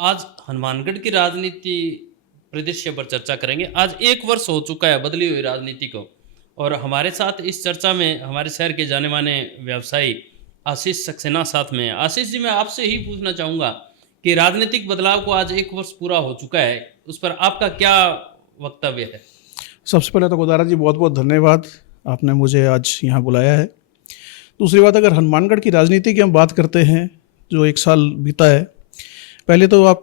आज हनुमानगढ़ की राजनीति परिदृश्य पर चर्चा करेंगे। आज 1 वर्ष हो चुका है बदली हुई राजनीति को, और हमारे साथ इस चर्चा में हमारे शहर के जाने-माने व्यवसायी आशीष सक्सेना साथ में हैं। आशीष जी, मैं आपसे ही पूछना चाहूँगा कि राजनीतिक बदलाव को आज 1 वर्ष पूरा हो चुका है, उस पर आपका क्या वक्तव्य है? सबसे पहले तो गोदारा जी बहुत बहुत धन्यवाद, आपने मुझे आज यहाँ बुलाया है। दूसरी बात, अगर हनुमानगढ़ की राजनीति की हम बात करते हैं, जो 1 साल बीता है, पहले तो आप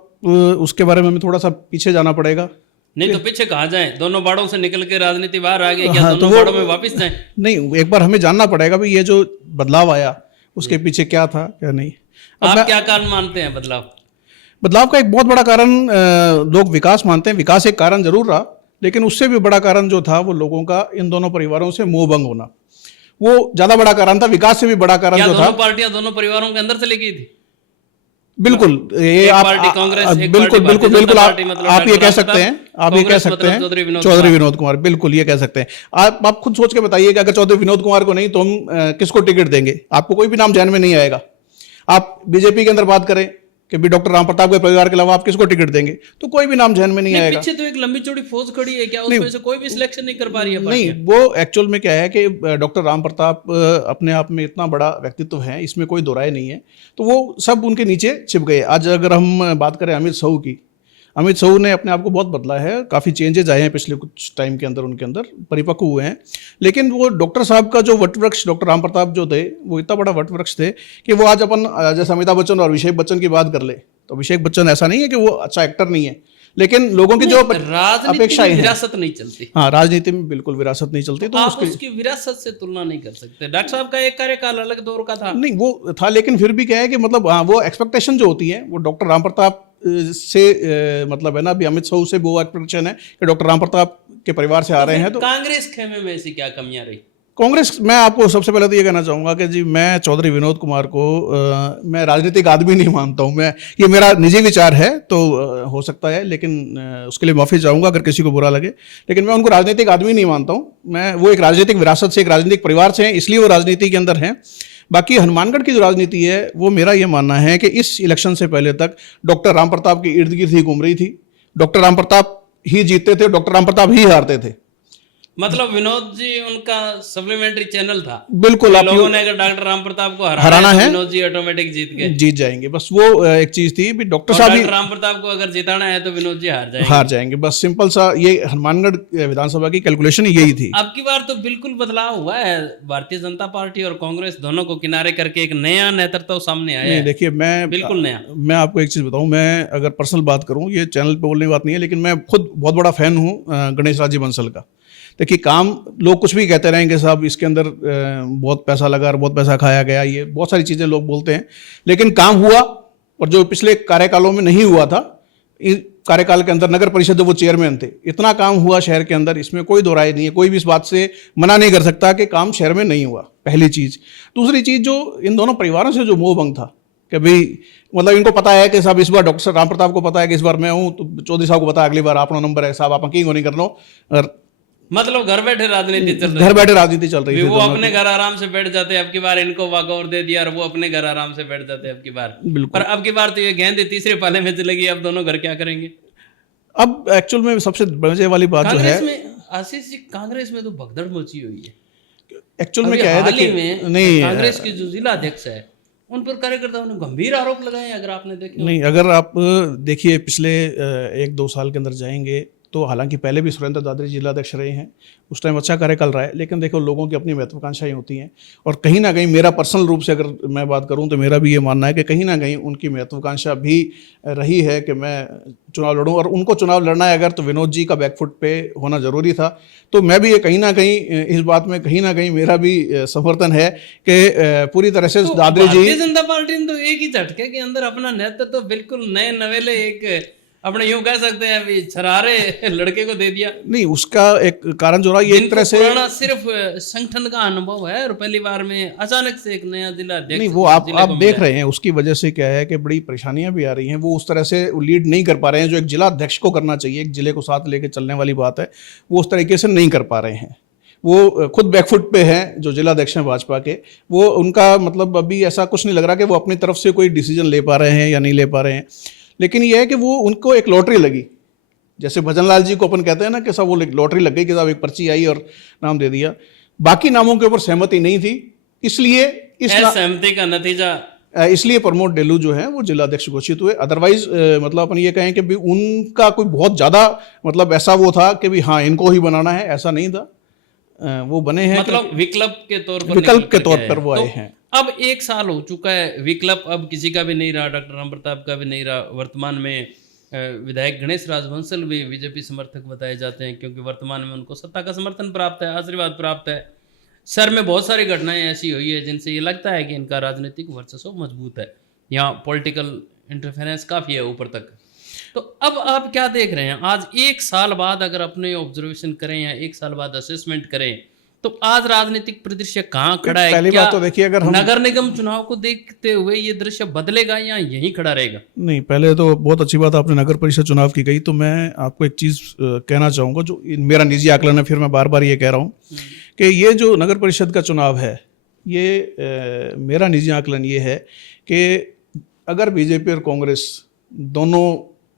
उसके बारे में हमें थोड़ा सा पीछे जाना पड़ेगा। नहीं तो पीछे कहाँ जाएं? दोनों बाड़ों से निकल के राजनीति बाहर आ गई, क्या हाँ, दोनों बाड़ों में वापस जाएं? नहीं, एक बार हमें जानना पड़ेगा भाई ये जो बदलाव आया उसके पीछे क्या था क्या नहीं। आप क्या कारण मानते हैं बदलाव का एक बहुत बड़ा कारण लोग विकास मानते हैं। विकास एक कारण जरूर रहा, लेकिन उससे भी बड़ा कारण जो था वो लोगों का इन दोनों परिवारों से मोह भंग होना, वो ज्यादा बड़ा कारण था। विकास से भी बड़ा कारण जो था, दोनों पार्टियां दोनों परिवारों के अंदर से लेगी थी। बिल्कुल, ये आप बिल्कुल बिल्कुल बिल्कुल आप ये कह सकते हैं, चौधरी विनोद कुमार, बिल्कुल ये कह सकते हैं। आप खुद सोच के बताइए कि अगर चौधरी विनोद कुमार को नहीं तो हम किसको टिकट देंगे? आपको कोई भी नाम ध्यान में नहीं आएगा। आप बीजेपी के अंदर बात करें कि भी डॉक्टर राम प्रताप के परिवार के अलावा आप किसको टिकट देंगे, तो कोई भी नाम ध्यान में नहीं आएगा। पीछे तो एक लंबी चौड़ी फौज खड़ी है, क्या उसमें से कोई भी सिलेक्शन नहीं कर पा रही है? नहीं, वो एक्चुअल में क्या है कि डॉक्टर राम प्रताप अपने आप में इतना बड़ा व्यक्तित्व है, इसमें कोई दो राय नहीं है, तो वो सब उनके नीचे छिप गए। आज अगर हम बात करें अमित साहू की, अमित साहू ने अपने आप को बहुत बदला है, काफ़ी चेंजेज आए हैं पिछले कुछ टाइम के अंदर, उनके अंदर परिपक्व हुए हैं। लेकिन वो डॉक्टर साहब का जो वटवृक्ष, डॉक्टर राम प्रताप जो थे, वो इतना बड़ा वटवृक्ष थे कि वो आज अपन जैसे अमिताभ बच्चन और अभिषेक बच्चन की बात कर ले, तो अभिषेक बच्चन ऐसा नहीं है कि वो अच्छा एक्टर नहीं है, लेकिन लोगों की जो अपेक्षाएं हैं, विरासत नहीं चलती। हाँ, राजनीति में बिल्कुल विरासत नहीं चलती, तो आप उसकी विरासत से तुलना नहीं कर सकते। डॉक्टर साहब का एक कार्यकाल अलग दौर का था। नहीं, वो था, लेकिन फिर भी क्या है कि मतलब हाँ, वो एक्सपेक्टेशन जो होती है वो डॉक्टर राम प्रताप से मतलब है ना, अभी अमित साहू से वो एक्सपेक्टेशन है कि डॉक्टर राम प्रताप के परिवार से आ रहे हैं, तो कांग्रेस खेमे में ऐसी क्या कमियां रही? कांग्रेस, मैं आपको सबसे पहले तो ये कहना चाहूँगा कि जी मैं चौधरी विनोद कुमार को मैं राजनीतिक आदमी नहीं मानता हूँ। मैं, ये मेरा निजी विचार है, तो हो सकता है, लेकिन उसके लिए माफ़ी चाहूँगा अगर किसी को बुरा लगे, लेकिन मैं उनको राजनीतिक आदमी नहीं मानता हूँ। मैं, वो एक राजनीतिक विरासत से, एक राजनीतिक परिवार से हैं, इसलिए वो राजनीति के अंदर हैं। बाकी हनुमानगढ़ की जो राजनीति है, वो मेरा ये मानना है कि इस इलेक्शन से पहले तक डॉक्टर राम प्रताप के इर्द गिर्द ही घूम रही थी। डॉक्टर राम प्रताप ही जीतते थे, डॉक्टर राम प्रताप ही हारते थे। मतलब विनोद जी उनका सप्लीमेंट्री चैनल था। बिल्कुल, आप लोगों ने अगर डॉक्टर राम प्रताप को हराना है, विनोद जी ऑटोमेटिक जीत जाएंगे। बस वो एक चीज थी भी, डॉक्टर साहब डॉक्टर राम प्रताप को अगर जिताना है तो विनोद जी हार जाएंगे। बस सिंपल सा ये हनुमानगढ़ विधानसभा की कैलकुलेशन यही थी। अब की बार तो बिल्कुल बदलाव हुआ है। भारतीय जनता पार्टी और कांग्रेस दोनों को किनारे करके एक नया नेतृत्व सामने आया है। देखिए, मैं बिल्कुल नया। मैं आपको एक चीज बताऊं, मैं अगर पर्सनल बात करूं, ये चैनल पे बोलने की बात नहीं है, लेकिन मैं खुद बहुत बड़ा फैन हूं गणेश राज जी बंसल का। देखिए, काम लोग कुछ भी कहते रहेंगे साहब, इसके अंदर बहुत पैसा लगा और बहुत पैसा खाया गया, ये बहुत सारी चीज़ें लोग बोलते हैं, लेकिन काम हुआ। और जो पिछले कार्यकालों में नहीं हुआ था, इस कार्यकाल के अंदर नगर परिषद वो चेयरमैन थे, इतना काम हुआ शहर के अंदर, इसमें कोई दो राय नहीं है। कोई भी इस बात से मना नहीं कर सकता कि काम शहर में नहीं हुआ, पहली चीज़। दूसरी चीज़, जो इन दोनों परिवारों से जो मोह भंग था कि भाई, मतलब इनको पता है कि साहब इस बार डॉक्टर राम प्रताप को पता है कि इस बार मैं हूँ, तो चौधरी साहब को पता है अगली बार अपना नंबर है साहब, आप की नहीं करना। और मतलब घर बैठे राजनीति चल रही, घर बैठे राजनीति चल रही है। वो अपने घर आराम से बैठ जाते हैं, अब की बार इनको वॉकओवर दे दिया और वो अपने घर आराम से बैठ जाते हैं अब की बार। पर अब की बार तो ये गेंद तीसरे पाले में चलेगी, अब दोनों घर क्या करेंगे? अब एक्चुअल में सबसे मजे वाली बात जो है, आशीष जी, कांग्रेस में तो भगदड़ मची हुई है। एक्चुअल में क्या है, देखिए, नहीं, कांग्रेस के जो जिला अध्यक्ष है उन पर कार्यकर्ताओं ने गंभीर आरोप लगाए, अगर आपने देखे। नहीं, अगर आप देखिए पिछले 1-2 साल के अंदर जाएंगे, तो हालांकि पहले भी सुरेंद्र दादरी जिलाध्यक्ष रहे हैं, उस टाइम अच्छा कार्यकाल रहा है, लेकिन देखो लोगों की अपनी महत्वाकांक्षाएं होती हैं, और कहीं ना कहीं मेरा पर्सनल रूप से अगर मैं बात करूं तो मेरा भी ये मानना है कि कहीं ना कहीं उनकी महत्वाकांक्षा भी रही है कि मैं चुनाव लड़ूं, और उनको चुनाव लड़ना है अगर, तो विनोद जी का बैकफुट पे होना जरूरी था। तो मैं भी ये कहीं ना कहीं इस बात में कहीं ना कहीं मेरा भी समर्थन है कि पूरी तरह से दादरी जी, भारतीय जनता पार्टी ने तो एक ही झटके के अंदर अपना नेतृत्व बिल्कुल नए नवेले, एक अपने यूं कह सकते हैं अभी छरारे लड़के को दे दिया। नहीं, उसका एक कारण जो रहा, ये एक तरह से सिर्फ संगठन का अनुभव है, और पहली बार में अचानक से एक नया जिला अध्यक्ष, नहीं, वो आप देख रहे हैं, उसकी वजह से क्या है कि बड़ी परेशानियां भी आ रही हैं। वो उस तरह से लीड नहीं कर पा रहे हैं जो एक जिला अध्यक्ष को करना चाहिए, एक जिले को साथ लेके चलने वाली बात है, वो उस तरीके से नहीं कर पा रहे हैं। वो खुद बैकफुट पे हैं जो जिला अध्यक्ष हैं भाजपा के, वो उनका मतलब अभी ऐसा कुछ नहीं लग रहा कि वो अपनी तरफ से कोई डिसीजन ले पा रहे हैं या नहीं ले पा रहे हैं। लेकिन ये है कि वो उनको एक लॉटरी लगी, जैसे भजन लाल जी को अपन कहते हैं ना कि साहब वो लॉटरी लग गई कि साहब एक पर्ची आई और नाम दे दिया, बाकी नामों के ऊपर सहमति नहीं थी, इसलिए सहमति का नतीजा इसलिए प्रमोद डेलू जो है वो जिलाध्यक्ष घोषित हुए। अदरवाइज मतलब अपन ये कहें कि भी उनका कोई बहुत ज़्यादा मतलब ऐसा वो था कि भी हाँ इनको ही बनाना है, ऐसा नहीं था। वो बने हैं मतलब विकल्प के तौर पर वो आए हैं। अब 1 साल हो चुका है, विकल्प अब किसी का भी नहीं रहा, डॉक्टर राम प्रताप का भी नहीं रहा। वर्तमान में विधायक गणेश राज बंसल भी बीजेपी समर्थक बताए जाते हैं, क्योंकि वर्तमान में उनको सत्ता का समर्थन प्राप्त है, आशीर्वाद प्राप्त है। शहर में बहुत सारी घटनाएं ऐसी हुई है जिनसे ये लगता है कि इनका राजनीतिक वर्चस्व मजबूत है, यहाँ पॉलिटिकल इंटरफेरेंस काफ़ी है ऊपर तक। तो अब आप क्या देख रहे हैं आज 1 साल बाद, अगर अपने ऑब्जर्वेशन करें या 1 साल बाद असेसमेंट करें, तो आज राजनीतिक परिदृश्य कहाँ खड़ा है? पहली बात तो देखिए, अगर हम नगर निगम चुनाव को देखते हुए ये दृश्य बदलेगा या यहीं खड़ा रहेगा? नहीं, पहले तो बहुत अच्छी बात आपने नगर परिषद चुनाव की गई, तो मैं आपको एक चीज़ कहना चाहूँगा जो मेरा निजी आकलन है, फिर मैं बार बार ये कह रहा हूँ कि ये जो नगर परिषद का चुनाव है, ये मेरा निजी आकलन ये है कि अगर बीजेपी और कांग्रेस दोनों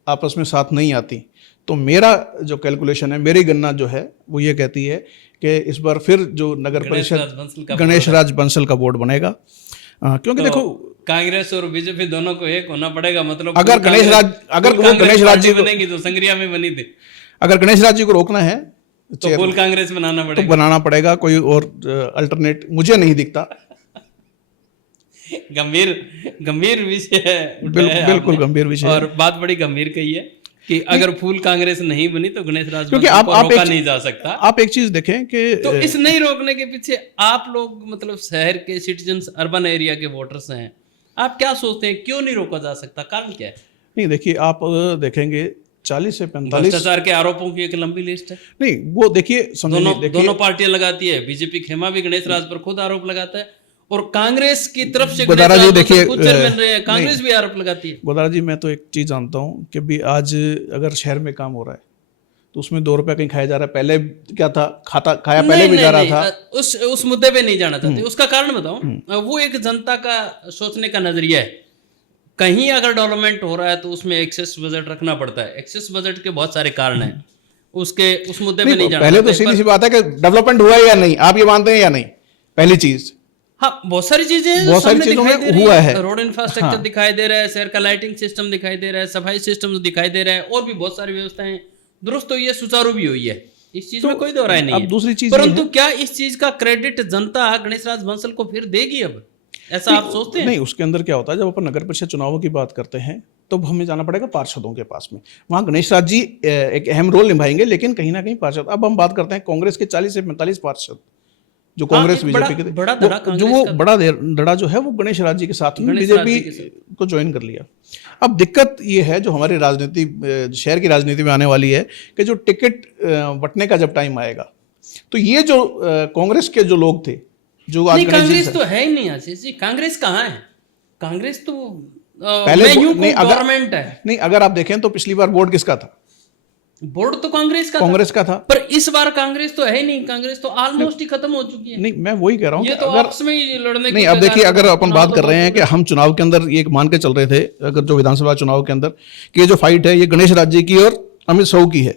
आपस में साथ नहीं आती, तो मेरा जो कैलकुलेशन है, मेरी गणना जो है वो ये कहती है कि इस बार फिर जो नगर परिषद गणेश राज बंसल का बोर्ड बनेगा। क्योंकि देखो कांग्रेस और बीजेपी दोनों को एक होना पड़ेगा, मतलब अगर गणेश राज जी बनेगी तो संग्रिया में बनी थी, अगर गणेश राज जी को रोकना है तो फुल कांग्रेस बनाना पड़ेगा, कोई और अल्टरनेट मुझे नहीं दिखता। गंभीर विषय है, बिल्कुल गंभीर विषय, और बात बड़ी गंभीर कही है कि अगर फुल कांग्रेस नहीं बनी तो गणेश राज को रोका नहीं जा सकता। आप एक चीज देखें कि तो इस नहीं रोकने के पीछे आप लोग, मतलब शहर के सिटीजन्स, अर्बन एरिया के वोटर्स हैं, आप क्या सोचते हैं क्यों नहीं रोका जा सकता? कारण क्या है? नहीं देखिए, आप देखेंगे 40 से 45 भ्रष्टाचार के आरोपों की एक लंबी लिस्ट है। नहीं वो देखिए, दोनों पार्टियां लगाती है, बीजेपी खेमा भी गणेश राज पर खुद आरोप लगाता है, और कांग्रेस की तरफ से गोदारा जी देखिए कांग्रेस भी आरोप लगाती है। गोदारा जी, मैं तो एक चीज जानता हूँ कि भी आज अगर शहर में काम हो रहा है तो उसमें 2 रुपया कहीं खाया जा रहा है, पहले क्या था, खाया पहले भी जा रहा था। उस मुद्दे पे नहीं जाना चाहते, उसका कारण बताऊं, वो एक जनता का सोचने का नजरिया है। कहीं अगर डेवलपमेंट हो रहा है तो उसमें एक्सेस बजट रखना पड़ता है, एक्सेस बजट के बहुत सारे कारण हैं, उस मुद्दे पे नहीं जाना। पहले तो सीधी सी बात है कि डेवलपमेंट हुआ है या नहीं, आप ये मानते हैं या नहीं, पहली चीज। हाँ, बहुत सारी चीजें, बहुत सारी चीजों में हुआ है। रोड इंफ्रास्ट्रक्चर दिखाई दे रहा है, शहर का लाइटिंग सिस्टम दिखाई दे रहा है, सफाई सिस्टम दिखाई दे रहा है, और भी बहुत सारी व्यवस्थाएं दुरुस्त हुई है, सुचारू भी हुई है, इस चीज में कोई दो राय नहीं है। दूसरी चीज, परंतु क्या इस चीज का क्रेडिट जनता गणेश राज बंसल को फिर देगी? अब ऐसा आप सोचते हैं? नहीं, उसके अंदर क्या होता है, जब अपन नगर परिषद चुनावों की बात करते हैं तो हमें जाना पड़ेगा पार्षदों के पास में, वहाँ गणेश राज जी एक अहम रोल निभाएंगे, लेकिन कहीं ना कहीं पार्षद, अब हम बात करते हैं कांग्रेस के 40 से 45 पार्षद जो कांग्रेस बीजेपी के जो वो बड़ा धड़ा जो है वो गणेश राज जी के साथ में बीजेपी को ज्वाइन कर लिया। अब दिक्कत ये है जो हमारी राजनीति, शहर की राजनीति में आने वाली है, कि जो टिकट बंटने का जब टाइम आएगा तो ये जो कांग्रेस के जो लोग थे, जो आज कांग्रेस तो है ही नहीं आशीष जी, कांग्रेस कहाँ है? कांग्रेस तो पहले गवर्नमेंट है। नहीं, अगर आप देखें तो पिछली बार बोर्ड किसका था? बोर्ड तो कांग्रेस का था, पर इस बार कांग्रेस तो है ही नहीं, कांग्रेस तो ऑलमोस्ट ही खत्म हो चुकी है। नहीं, मैं वही कह रहा हूँ, तो आपस में ही लड़ने नहीं, अब देखिए, अगर अपन बात कर रहे हैं कि हम चुनाव के अंदर ये मान के चल रहे थे, अगर जो विधानसभा चुनाव के अंदर कि ये जो फाइट है ये गणेश राज जी की और अमित शाह की है,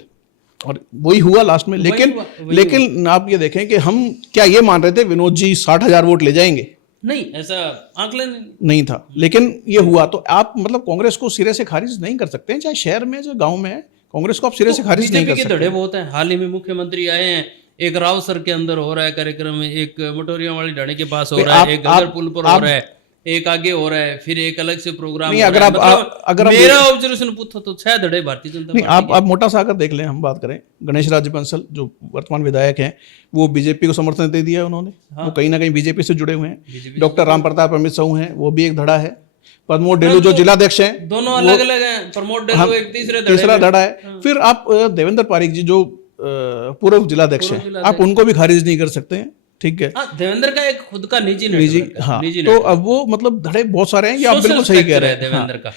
और वही हुआ लास्ट में। लेकिन आप ये देखें कि हम क्या ये मान रहे थे विनोद जी 60,000 वोट ले जाएंगे? नहीं, ऐसा आंकलन नहीं था, लेकिन ये हुआ। तो आप मतलब कांग्रेस को सिरे से खारिज नहीं कर सकते हैं, चाहे शहर में चाहे गांव में है, कांग्रेस को आप सिरे से खारिज नहीं कर सकते। धड़े बहुत हैं। हाल ही में मुख्यमंत्री आए हैं, एक रावसर के अंदर हो रहा है कार्यक्रम, एक मटोरिया वाली ढाणी के पास हो रहा है, एक गगर पुल पर हो रहा है, एक आगे हो रहा है, फिर एक अलग से प्रोग्राम। अगर मेरा ऑब्जर्वेशन पूछो तो 6 धड़े भारतीय जनता पार्टी। आप मोटा सा अगर देख लें, हम बात करें गणेश राज बंसल जो वर्तमान विधायक हैं, वो बीजेपी को समर्थन दे दिया उन्होंने, वो कहीं ना कहीं बीजेपी से जुड़े हुए हैं। डॉक्टर राम प्रताप अमित शाह हैं, वो भी एक धड़ा है। प्रमोद डेलू जो जिलाध्यक्ष हैं, दोनों अलग अलग हैं। प्रमोद डेलू एक तीसरा धड़ा है। फिर आप देवेंद्र पारिक जी जो पूर्व जिलाध्यक्ष हैं, आप उनको भी खारिज नहीं कर सकते हैं, ठीक है। देवेंद्र का एक खुद का निजी हाँ, तो अब वो मतलब धड़े बहुत सारे हैं, ये आप बिल्कुल सही कह रहे हैं देवेंद्र का।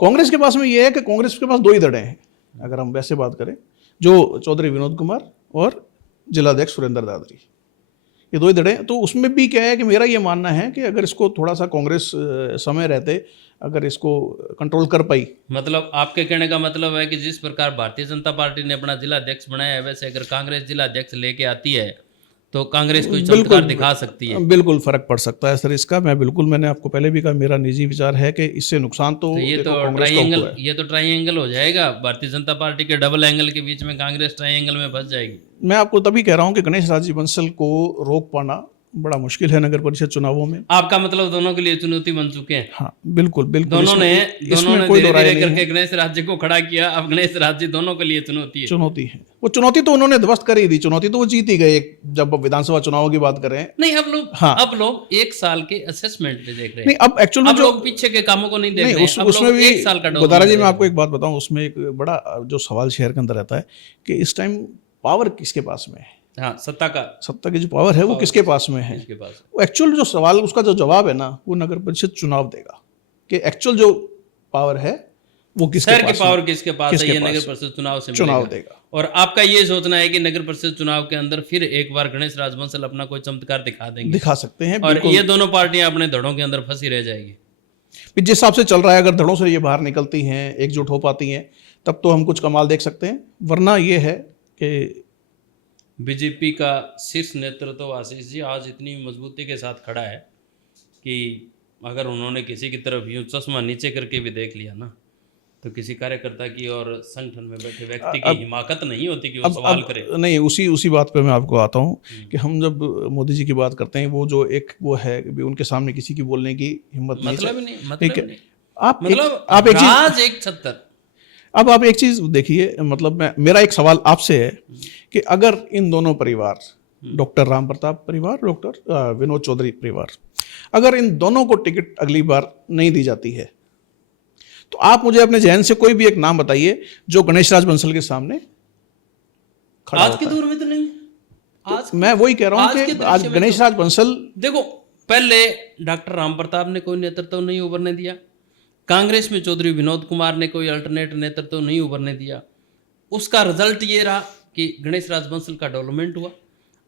कांग्रेस के पास में ये है कि कांग्रेस के पास 2 ही धड़े हैं, अगर हम वैसे बात करें, जो चौधरी विनोद कुमार और जिलाध्यक्ष सुरेंद्र दादरी, ये दो ही धड़े हैं। तो उसमें भी क्या है कि मेरा ये मानना है कि अगर इसको थोड़ा सा कांग्रेस समय रहते अगर इसको कंट्रोल कर पाई, मतलब आपके कहने का मतलब है कि जिस प्रकार भारतीय जनता पार्टी ने अपना जिला अध्यक्ष बनाया है, वैसे अगर कांग्रेस जिला अध्यक्ष लेके आती है तो कांग्रेस कोई चमत्कार दिखा सकती है। बिल्कुल फर्क पड़ सकता है सर इसका। मैंने आपको पहले भी कहा, मेरा निजी विचार है कि इससे नुकसान तो ये तो ट्राइंगल हो जाएगा, भारतीय जनता पार्टी के डबल एंगल के बीच में कांग्रेस ट्राइंगल में फंस जाएगी। मैं आपको तभी कह रहा हूं कि गणेश राज जी बंसल को रोक पाना बड़ा मुश्किल है नगर परिषद चुनावों में। आपका मतलब दोनों के लिए चुनौती बन चुके हैं। हाँ बिल्कुल बिल्कुल, दोनों ने कोई धीरे-धीरे करके गणेश राज्य को खड़ा किया। अब गणेश राज्य दोनों के लिए चुनौती है। वो चुनौती तो उन्होंने ध्वस्त कर ही दी, चुनौती तो वो जीत ही गए जब विधानसभा चुनाव की बात करें। नहीं, अब लोग एक साल के असेसमेंट पे देख रहे हैं। नहीं, अब एक्चुअल में लोग पीछे के कामों को नहीं देख रहे हैं। उसमें भी एक साल का गोदारा जी, मैं आपको एक बात बताऊं, उसमें एक बड़ा जो सवाल शहर के अंदर रहता है कि इस टाइम पावर किसके पास में है। हाँ, सत्ता की जो पावर है वो किसके पास में है। वो एक्चुअल जो सवाल, उसका जो जवाब है ना, वो नगर परिषद चुनाव देगा कि एक्चुअल जो पावर है वो किसके पास, पावर किसके पास है, ये नगर परिषद चुनाव देगा। और आपका ये सोचना है कि नगर परिषद चुनाव के अंदर फिर एक बार गणेश राज बंसल अपना कोई चमत्कार दिखा सकते हैं, और ये दोनों पार्टियां अपने धड़ों के अंदर फंसी रह जाएगी। जिस हिसाब से चल रहा है, अगर धड़ों से ये बाहर निकलती हैं, एकजुट हो पाती हैं, तब तो हम कुछ कमाल देख सकते हैं। वरना ये है कि बीजेपी का शीर्ष नेतृत्व आशीष जी आज इतनी मजबूती के साथ खड़ा है कि अगर उन्होंने किसी की तरफ यूं चश्मा नीचे करके भी देख लिया ना, तो किसी कार्यकर्ता की और संगठन में बैठे व्यक्ति की हिमाकत नहीं होती कि वो सवाल करे। नहीं, उसी बात पे मैं आपको आता हूँ कि हम जब मोदी जी की बात करते हैं, वो जो एक वो है कि उनके सामने किसी की बोलने की हिम्मत नहीं। अब आप एक चीज देखिए, मतलब मेरा एक सवाल आपसे है कि अगर इन दोनों परिवार, डॉक्टर राम प्रताप परिवार, डॉक्टर विनोद चौधरी परिवार, अगर इन दोनों को टिकट अगली बार नहीं दी जाती है, तो आप मुझे अपने जहन से कोई भी एक नाम बताइए जो गणेश राज बंसल के सामने खड़ा आज के दौर में तो नहीं। आज मैं वही कह रहा हूं कि आज गणेश राज बंसल, देखो, पहले डॉक्टर राम प्रताप ने कोई नेतृत्व नहीं उभरने दिया, कांग्रेस में चौधरी विनोद कुमार ने कोई अल्टरनेट नेतृत्व नहीं उभरने दिया। उसका रिजल्ट ये रहा कि गणेश राज बंसल का डेवलपमेंट हुआ।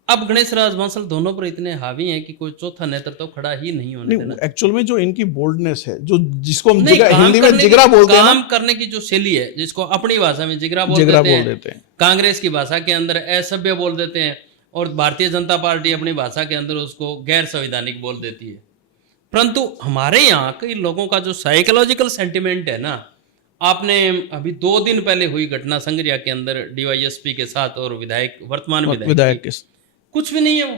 अब गणेश राज बंसल दोनों पर इतने हावी हैं कि कोई चौथा नेतृत्व खड़ा ही नहीं होने देना। एक्चुअल में जो इनकी बोल्डनेस है, जो जिसको हम हिंदी में जिगरा बोलते हैं, काम करने की जो शैली है, जिसको अपनी भाषा में जिगरा बोल देते हैं, कांग्रेस की भाषा के अंदर असभ्य बोल देते हैं, और भारतीय जनता पार्टी अपनी भाषा के अंदर उसको गैर संवैधानिक बोल देती है। परंतु हमारे यहाँ के लोगों का जो साइकोलॉजिकल सेंटिमेंट है ना, आपने अभी 2 दिन पहले हुई घटना संग्रिया के अंदर डीवाईएसपी के साथ और वर्तमान विधायक के कुछ भी नहीं है वो।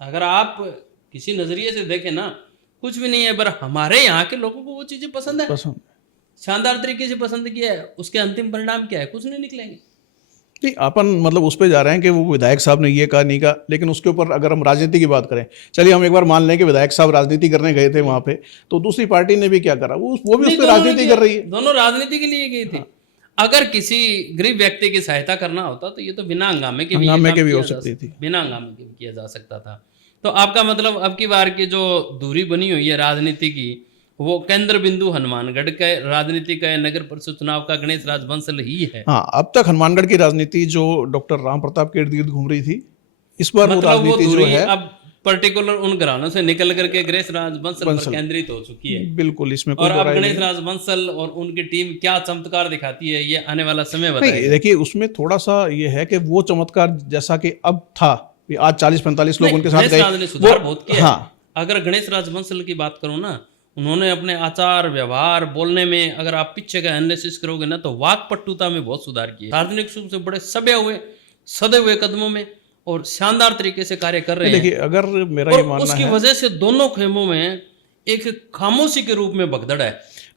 अगर आप किसी नजरिए से देखें ना, कुछ भी नहीं है। पर हमारे यहाँ के लोगों को वो चीजें पसंद है, शानदार तरीके से पसंद किया है। उसके अंतिम परिणाम क्या है? कुछ नहीं निकलेंगे। नहीं, अपन मतलब उस पर जा रहे हैं कि वो विधायक साहब ने ये कहा नहीं कहा, लेकिन उसके ऊपर अगर हम राजनीति की बात करें, चलिए हम एक बार मान लें कि विधायक साहब राजनीति करने गए थे वहां पे, तो दूसरी पार्टी ने भी क्या करा, वो भी उस पर राजनीति कर रही है। दोनों राजनीति के लिए गई थी। अगर किसी गरीब व्यक्ति की सहायता करना होता तो ये तो बिना हंगामे के भी हो सकती थी, बिना हंगामे के भी किया जा सकता था। तो आपका मतलब अब की बार की जो दूरी बनी हुई है राजनीति की, वो केंद्र बिंदु हनुमानगढ़ के राजनीति का नगर परिषद चुनाव का गणेश राज बंसल ही है। हाँ, अब तक हनुमानगढ़ की राजनीति जो डॉक्टर राम प्रताप के इर्द गिर्द घूम रही थी, इस बार मतलब वो राजनीति जो है अब पर्टिकुलर उन घरानों से निकल करके गणेश राज बंसल पर केंद्रित हो चुकी है। बिल्कुल, इसमें और अब गणेश राज बंसल और उनकी टीम क्या चमत्कार दिखाती है, ये आने वाला समय बताएगा। देखिए, उसमें थोड़ा सा ये है कि वो चमत्कार जैसा कि अब था, आज 40-45 लोग उनके साथ गए, सुधार बहुत किया। अगर गणेश राज बंसल की बात करूं ना, उन्होंने अपने आचार व्यवहार बोलने में, अगर आप पीछे का एनालिसिस करोगे ना, तो वाक्पटुता में बहुत सुधार किया। सार्वजनिक रूप से बड़े सदे हुए कदमों में और शानदार तरीके से कार्य कर रहे हैं। देखिए, अगर मेरा ये मानना उसकी वजह से दोनों खेमों में एक खामोशी के रूप में भगदड़ है।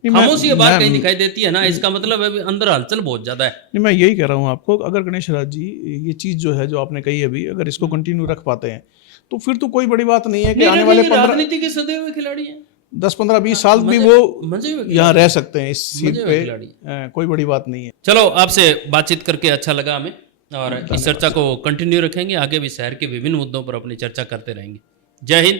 खामोशी बात कहीं दिखाई देती है ना, इसका मतलब है अंदर हलचल बहुत ज्यादा है। नहीं, मैं यही कह रहा हूँ आपको, अगर गणेश राज जी ये चीज जो है, जो आपने कही अभी, अगर इसको कंटिन्यू रख पाते हैं तो फिर तो कोई बड़ी बात नहीं है कि आने वाले राजनीति के सदे हुए खिलाड़ी हैं, 10-15-20 साल भी वो यहाँ रह सकते हैं इस सीट पे, कोई बड़ी बात नहीं है। चलो, आपसे बातचीत करके अच्छा लगा हमें, और इस चर्चा को कंटिन्यू रखेंगे। आगे भी शहर के विभिन्न मुद्दों पर अपनी चर्चा करते रहेंगे। जय हिंद।